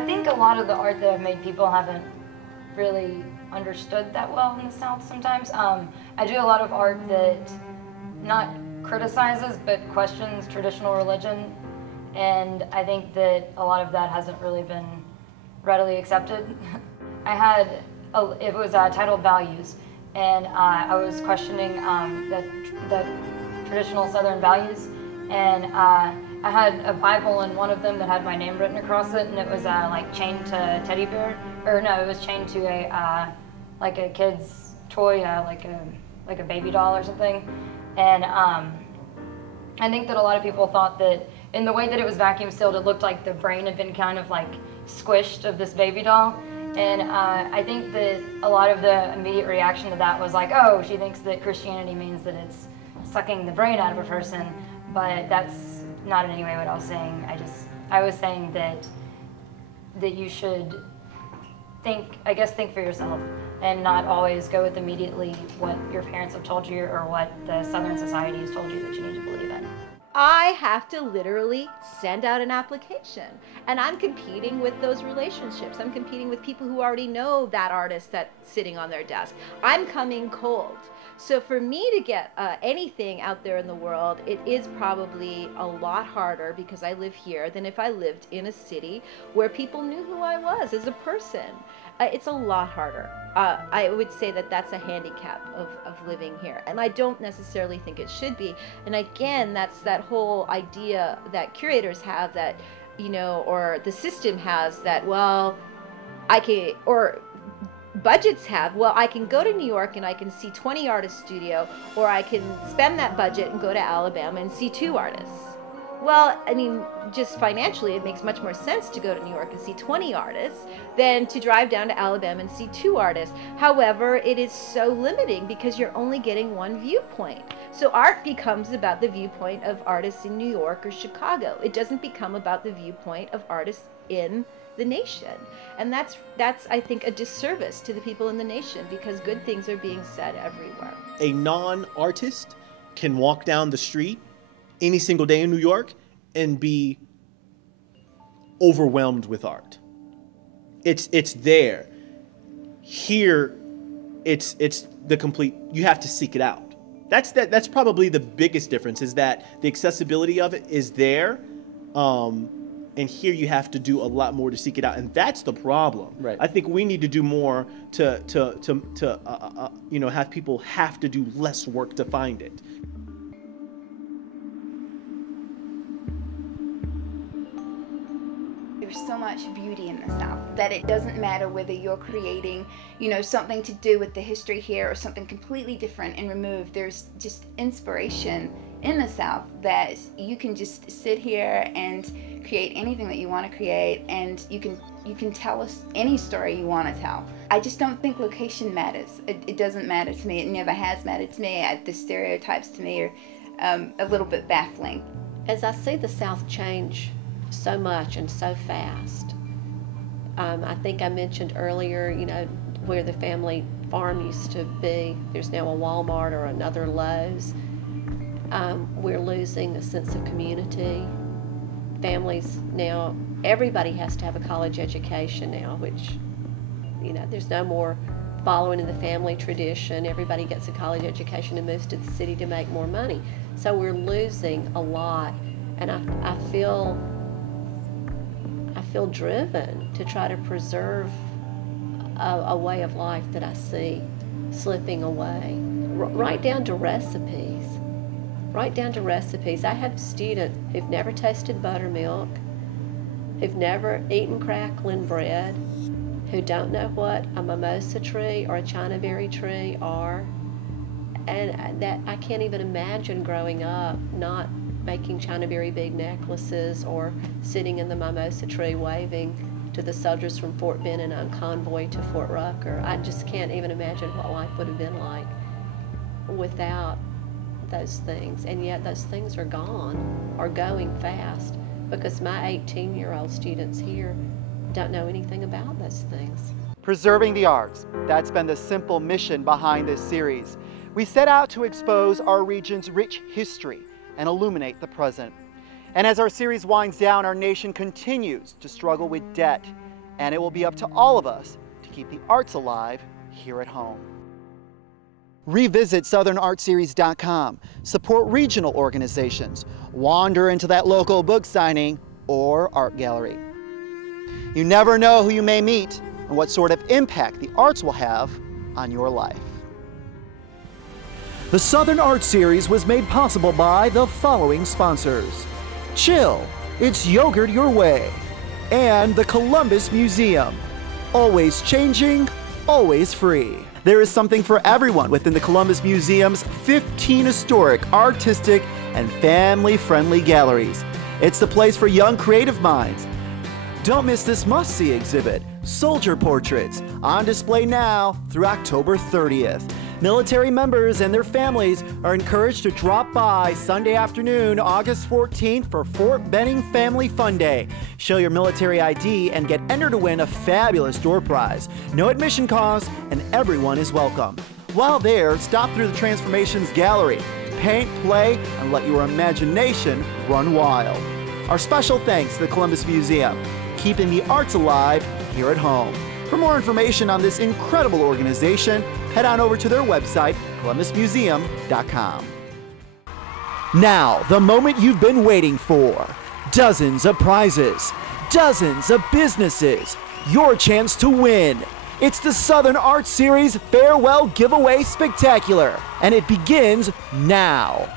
I think a lot of the art that I've made people haven't really understood that well in the South sometimes. I do a lot of art that not criticizes but questions traditional religion, and I think that a lot of that hasn't really been readily accepted. I had, it was titled Values, and I was questioning the traditional Southern values, and I had a Bible in one of them that had my name written across it, and it was like chained to a teddy bear, or no, it was chained to a like a kid's toy, like a baby doll or something. And I think that a lot of people thought that in the way that it was vacuum sealed, it looked like the brain had been kind of like squished of this baby doll. And I think that a lot of the immediate reaction to that was like, oh, she thinks that Christianity means that it's sucking the brain out of a person, but that's not in any way what I was saying. I was saying that you should think for yourself and not always go with immediately what your parents have told you or what the Southern society has told you that you need to believe in. I have to literally send out an application, and I'm competing with those relationships. I'm competing with people who already know that artist that's sitting on their desk. I'm coming cold. So for me to get anything out there in the world, it is probably a lot harder because I live here than if I lived in a city where people knew who I was as a person. It's a lot harder. I would say that that's a handicap of living here, and I don't necessarily think it should be. And again, that's that whole idea that curators have that, you know, or the system has that, well, I can, or budgets have, well, I can go to New York and I can see 20 artist studio, or I can spend that budget and go to Alabama and see 2 artists. Well, I mean, just financially, it makes much more sense to go to New York and see 20 artists than to drive down to Alabama and see 2 artists. However, it is so limiting because you're only getting one viewpoint. So art becomes about the viewpoint of artists in New York or Chicago. It doesn't become about the viewpoint of artists in the nation. And that's I think, a disservice to the people in the nation because good things are being said everywhere. A non-artist can walk down the street any single day in New York and be overwhelmed with art. It's there. Here, it's the complete, you have to seek it out. That's probably the biggest difference, is that the accessibility of it is there, and here you have to do a lot more to seek it out, and that's the problem. Right. I think we need to do more to you know, have people have to do less work to find it. There's so much beauty in the South that it doesn't matter whether you're creating, you know, something to do with the history here or something completely different and removed. There's just inspiration in the South that you can just sit here and create anything that you want to create, and you can tell us any story you want to tell. I just don't think location matters. It doesn't matter to me. It never has mattered to me. The stereotypes to me are a little bit baffling. As I see the South change so much and so fast, I think I mentioned earlier, you know, where the family farm used to be, there's now a Walmart or another Lowe's. We're losing a sense of community. Families now, everybody has to have a college education now, which, you know, there's no more following in the family tradition. Everybody gets a college education and moves to the city to make more money. So we're losing a lot, and I feel driven to try to preserve a way of life that I see slipping away, right down to recipes. Right down to recipes. I have students who've never tasted buttermilk, who've never eaten crackling bread, who don't know what a mimosa tree or a China berry tree are, and that I can't even imagine growing up not making China berry bead necklaces or sitting in the mimosa tree waving to the soldiers from Fort Benning on convoy to Fort Rucker. I just can't even imagine what life would have been like without those things, and yet those things are gone or going fast because my 18-year-old students here don't know anything about those things. Preserving the arts, that's been the simple mission behind this series. We set out to expose our region's rich history and illuminate the present. And as our series winds down, our nation continues to struggle with debt, And it will be up to all of us to keep the arts alive here at home. Revisit southernartseries.com, support regional organizations, wander into that local book signing or art gallery. You never know who you may meet and what sort of impact the arts will have on your life. The Southern Art Series was made possible by the following sponsors: Chill, it's yogurt your way, and the Columbus Museum. Always changing, always free. There is something for everyone within the Columbus Museum's 15 historic, artistic, and family-friendly galleries. It's the place for young creative minds. Don't miss this must-see exhibit, Soldier Portraits, on display now through October 30th. Military members and their families are encouraged to drop by Sunday afternoon, August 14th for Fort Benning Family Fun Day. Show your military ID and get entered to win a fabulous door prize. No admission costs and everyone is welcome. While there, stop through the Transformations Gallery. Paint, play, and let your imagination run wild. Our special thanks to the Columbus Museum, keeping the arts alive here at home. For more information on this incredible organization, head on over to their website, columbusmuseum.com. Now, the moment you've been waiting for. Dozens of prizes, dozens of businesses, your chance to win. It's the Southern Art Series Farewell Giveaway Spectacular, and it begins now.